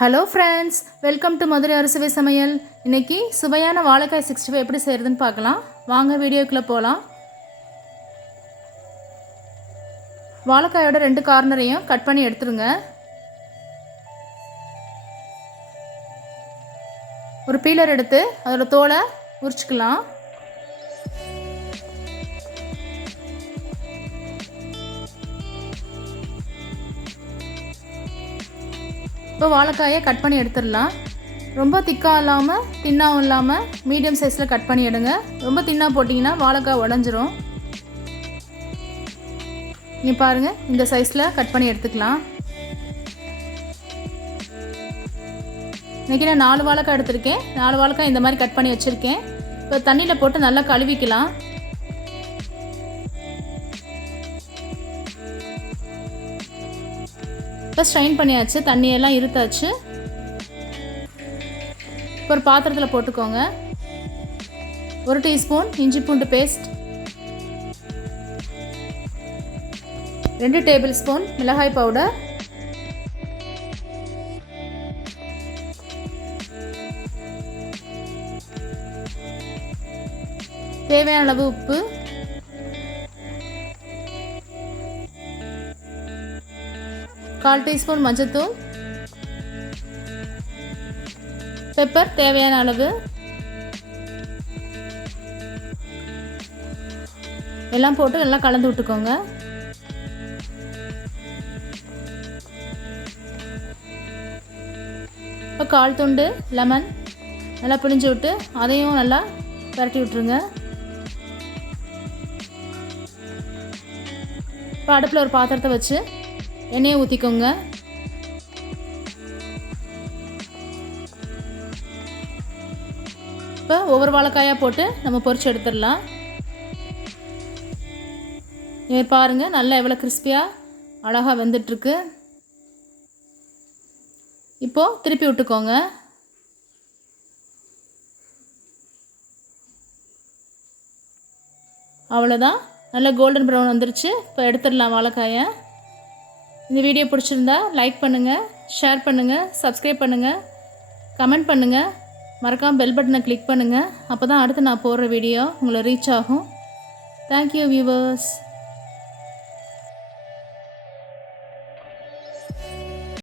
Hello friends, welcome to Madurai அறுசுவை சமையல். இன்றைக்கி சுவையான வாழைக்காய் 65 எப்படி செய்கிறதுன்னு பார்க்கலாம். வாங்க வீடியோக்குள்ளே போகலாம். வாழைக்காயோட 2 கார்னரையும் கட் பண்ணி எடுத்துருங்க. ஒரு பீலர் எடுத்து அதோட தோலை உரிச்சிக்கலாம். இப்போ வாழைக்காயை கட் பண்ணி எடுத்துடலாம். ரொம்ப திக்காக இல்லாமல் தின்னாகவும் இல்லாமல் மீடியம் சைஸில் கட் பண்ணி எடுங்க. ரொம்ப தின்னாக போட்டிங்கன்னா வாழைக்காய் உடஞ்சிரும். இங்கே பாருங்கள், இந்த சைஸில் கட் பண்ணி எடுத்துக்கலாம். இன்றைக்கி நான் 4 வாழைக்காய் எடுத்திருக்கேன். 4 வாழைக்காய் இந்த மாதிரி கட் பண்ணி வச்சுருக்கேன். இப்போ தண்ணியில் போட்டு நல்லா கழுவிக்கலாம். இப்போ ஸ்ட்ரைன் பண்ணியாச்சு, தண்ணியெல்லாம் இருத்தாச்சு. இப்போ ஒரு பாத்திரத்தில் போட்டுக்கோங்க. 1 டீஸ்பூன் இஞ்சி பூண்டு பேஸ்ட், 2 டேபிள் ஸ்பூன் மிளகாய் பவுடர், தேவையான அளவு உப்பு, கால் டீஸ்பூன் மஞ்சள்தூள், பெப்பர் தேவையான அளவு, எல்லாம் போட்டு நல்லா கலந்து விட்டுக்கோங்க. இப்போ 1/4 துண்டு லெமன் நல்லா பிழிஞ்சு விட்டு அதையும் நல்லா பரட்டி விட்டுருங்க. இப்போ அடுப்பில் ஒரு பாத்திரத்தை வச்சு எண்ணெயை ஊற்றிக்கோங்க. இப்போ ஒவ்வொரு வாழைக்காயாக போட்டு நம்ம பொரிச்சு எடுத்துடலாம். இது பாருங்கள், நல்லா எவ்வளோ கிறிஸ்பியாக அழகாக வெந்துட்டுருக்கு. இப்போது திருப்பி விட்டுக்கோங்க. அவ்வளோதான், நல்லா கோல்டன் ப்ரௌன் வந்துருச்சு. இப்போ எடுத்துடலாம் வாழைக்காயை. இந்த வீடியோ பிடிச்சிருந்தா லைக் பண்ணுங்கள், ஷேர் பண்ணுங்கள், சப்ஸ்கிரைப் பண்ணுங்கள், கமெண்ட் பண்ணுங்கள், மறக்காமல் பெல் பட்டனை கிளிக் பண்ணுங்கள். அப்போ தான் அடுத்து நான் போடுற வீடியோ உங்களை ரீச் ஆகும். Thank you viewers.